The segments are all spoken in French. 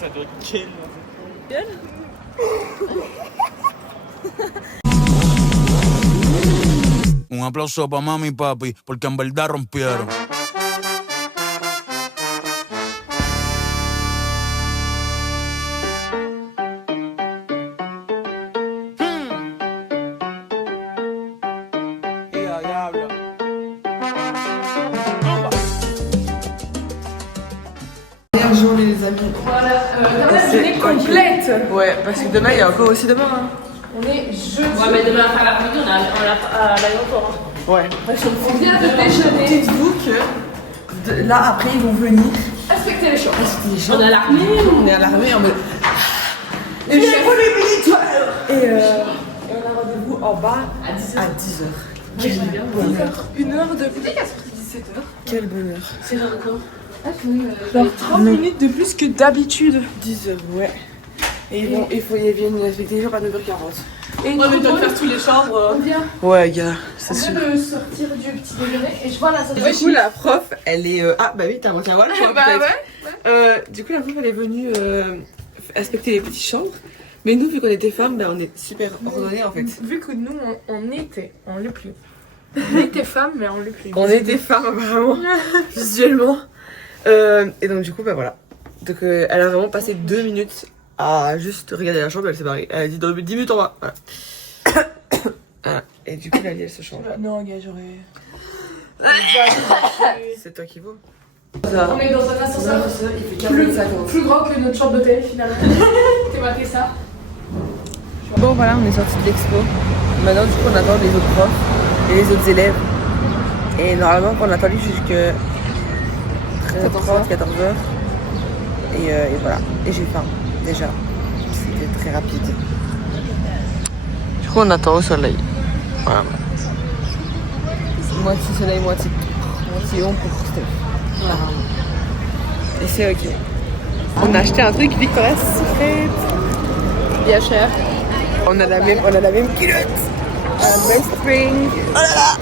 Ça doit ken. Un aplauso para mami y papi, porque en verdad rompieron. Journée les amis. Voilà, la journée complète. Ouais, parce que demain il y a encore aussi demain. Hein. On est jeudi. Ouais, mais demain après l'après-midi, on est à l'aéroport. Ouais. On vient de déjeuner. Dites-vous que là après ils vont venir. Respectez les choses. On est à l'armée. On est à l'armée en mode. Et Les pour les militaires. Et on a rendez-vous en bas À 10h. à 10h. Quel bonheur. Une heure de plus qu'à 17h. Quel bonheur. C'est dans le camp. Genre 30 minutes de plus que d'habitude. 10h, ouais. Et ils viennent respecter les jours à 9h40. Et On doit faire tous les chambres. on vient, Ouais, gars, c'est on sûr. vient de sortir du petit déjeuner et je vois la salle. Du coup, la prof, elle est. Ah, bah oui, t'as manqué un voile, toi, Bah peut-être. Du coup, la prof, elle est venue inspecter les petites chambres. Mais nous, vu qu'on était femmes, bah, on est super ordonnées en fait. Vu que nous on l'est plus. On était femmes mais on l'est plus. On était femmes, apparemment, visuellement. Et donc, du coup, bah voilà. Donc, elle a vraiment passé 2 minutes à juste regarder la chambre, elle s'est barrée. Elle a dit dans 10 minutes en bas. Voilà. Voilà. Et du coup, elle se change. Non, gars, j'aurais. C'est toi qui vas. On est dans un ascenseur Il fait plus grand que notre chambre d'hôtel finalement. T'es marqué ça. Bon, voilà, on est sorti de l'expo. Maintenant, du coup, on attend les autres profs et les autres élèves. Et normalement, on a attendu jusqu'à 13h30, 14h. Et voilà. Et j'ai faim, déjà. C'était très rapide. Du coup, on attend au soleil. Voilà. Moitié soleil, moitié ombre pour Steph. Voilà. Et c'est ok. On a acheté un truc Victoria's Secret. Bien cher. On a la même culotte. Un même string. Oh là là.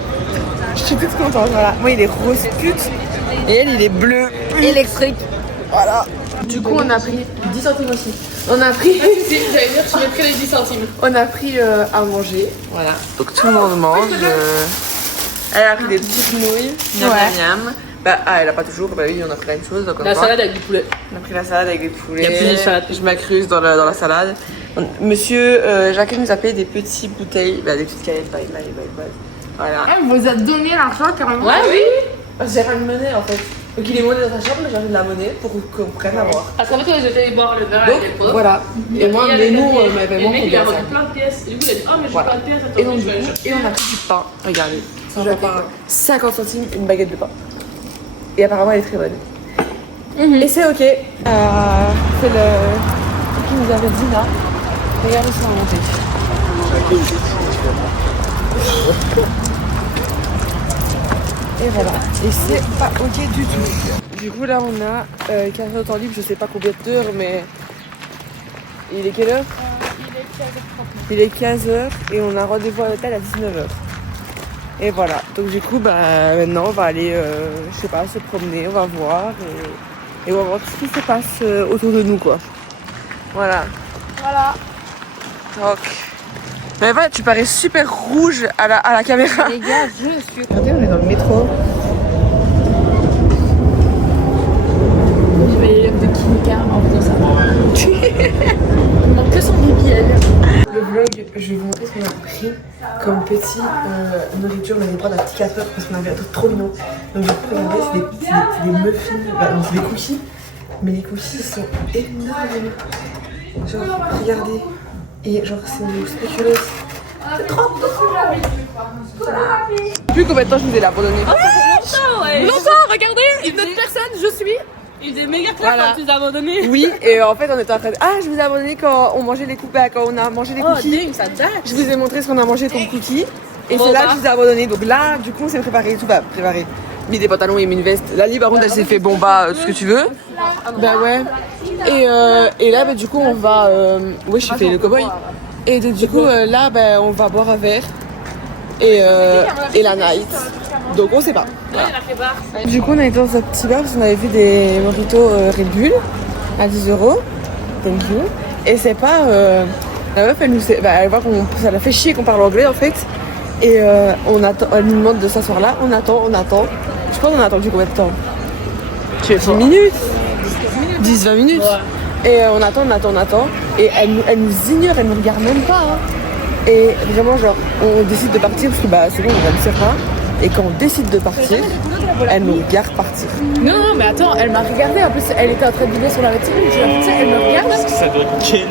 Je suis toute contente, voilà. Moi, il est rose pute. Et elle, il est bleu électrique. Voilà. Du coup, on a pris 10 centimes aussi. On a pris. J'allais dire, tu mettrais les 10 centimes. On a pris à manger. Voilà. Donc tout le monde mange. Elle a pris des petites nouilles. Miam, Ouais. miam, miam. Bah, elle a pas toujours. Bah oui, on a pris la même chose. Donc La salade avec du poulet. On a pris la salade avec des poulets. Il y a plus de salade. Je m'incruste dans la salade. Monsieur Jacques nous a payé des petites bouteilles, bah, des petites canettes bye. Voilà. Elle vous a donné l'argent carrément. Ouais, oui. J'ai rien de monnaie en fait. Donc il est monnaie dans sa chambre, mais j'ai de la monnaie pour qu'on prenne à boire. Parce qu'en fait, ils étaient allés boire le verre Donc avec les pauvres. voilà. Et moi, il y mais avait nous, des- on m'avait et le vraiment mec, il a bien vendu ça. plein de pièces. Et du coup, il a dit, oh, mais j'ai Voilà. plein de pièces. Et Attends, donc, je vais aller et chercher. on a pris du pain. Regardez. Sans pain. 50 centimes une baguette de pain. Et apparemment, elle est très bonne. Et c'est ok. C'est le qui nous avait dit là. Regardez ça en montée. Et voilà. Et c'est pas ok du tout. Du coup, là, on a 15 heures de temps libre. Je sais pas combien d'heures, mais. Il est quelle heure? Il est 15h et on a rendez-vous à l'hôtel à 19h. Et voilà. Donc, du coup, bah, maintenant, on va aller, je sais pas, se promener, on va voir et on va voir tout ce qui se passe autour de nous, quoi. Voilà. Voilà. Donc. Mais voilà, tu parais super rouge à la caméra. Les gars, je suis. Regardez, on est dans le métro. Je vais les lèvres de Kimika en faisant ça. On manque que son BBL. Le vlog, je vais vous montrer ce qu'on a pris comme petit nourriture. On allait prendre un petit capeur parce qu'on avait un truc trop mignon. Donc du coup, regardez, c'est des muffins, bah, non, c'est des cookies. Mais les cookies sont énormes. Genre, regardez. Et genre, c'est une spéculoos. C'est trop beau. Plus combien de temps je vous ai là pour donner Longtemps, ouais. Longtemps, regardez, une autre personne, je suis. Il faisait méga clair Voilà. quand tu les as abandonnés. Oui, et en fait, on était en train de. Ah, je vous ai abandonné quand on mangeait les coupes, quand on a mangé les Oh, cookies. dingue, ça date. Je vous ai montré ce qu'on a mangé comme cookies. Et Bon, c'est là bah. que je vous ai abandonné. Donc là, du coup, on s'est préparé. Tout va préparé. Mis des pantalons et mis une veste. Lali, par contre, elle s'est fait bomba, ce que tu veux. Bah ouais. Et là, bah, du coup, on va. Ouais, j'ai fait le cowboy. Et donc, du coup, là, bah, on va boire un verre. Et la night. Donc, on sait pas. Ouais, il a fait barre. Du coup, on a été dans un petit bar parce qu'on avait vu des mojitos Red Bull à 10 €. thank you. Et c'est pas... la meuf, elle voit qu'on... Ça la fait chier qu'on parle anglais, en fait. Et on attend, elle nous demande de s'asseoir là. On attend. Je pense qu'on a attendu combien de temps? 10 minutes 10-20 minutes. Ouais. Et on attend. Et elle nous ignore, elle nous regarde même pas. Hein. Et vraiment, genre, on décide de partir parce que c'est bon, on va le faire pas. Et quand on décide de partir, elle nous regarde partir. Non, mais attends, elle m'a regardé. En plus, elle était en train de dîner sur la rétine. Elle me regarde. Parce que ça doit être Ken.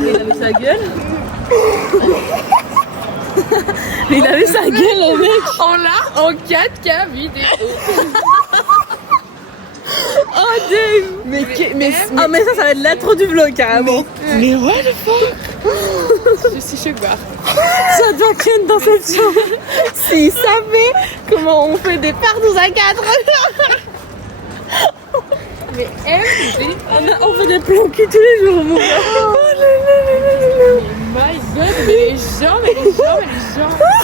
Il avait sa gueule. Il avait sa gueule, le mec. On l'a en 4K vidéo. Oh, Dave. Mais ça va être l'intro du vlog, carrément. Mais what the fuck? Je suis choquée. Ça doit créer une déception. S'il savait comment on fait des parts dans un cadre. Mais elle, on fait des plans cul tous les jours, mon gars. my god, mais les gens.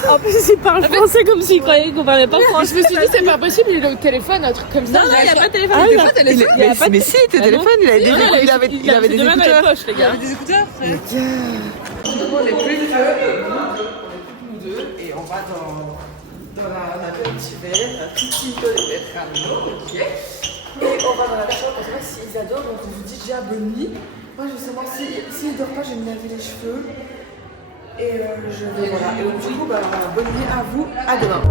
En plus, il parle français comme s'il croyait qu'on parlait pas français. Je me suis dit, c'est pas possible, il est au téléphone, un truc comme ça. Non, il n'y a pas de téléphone. Mais si, tes téléphones, il avait des écouteurs. Il avait des écouteurs. Dans les poches, les gars. Il avait des écouteurs, frère. On est plus vieux, nous deux, et on va dans un apéritif, un petit de Bergamo, ok. Et on va dans la chambre, parce que si Isadore, donc on vous dit déjà bonne nuit. Moi, je veux savoir s'il dort pas, je vais me laver les cheveux. Et je vais, voilà. Et donc, du coup, bonne nuit à vous, à demain.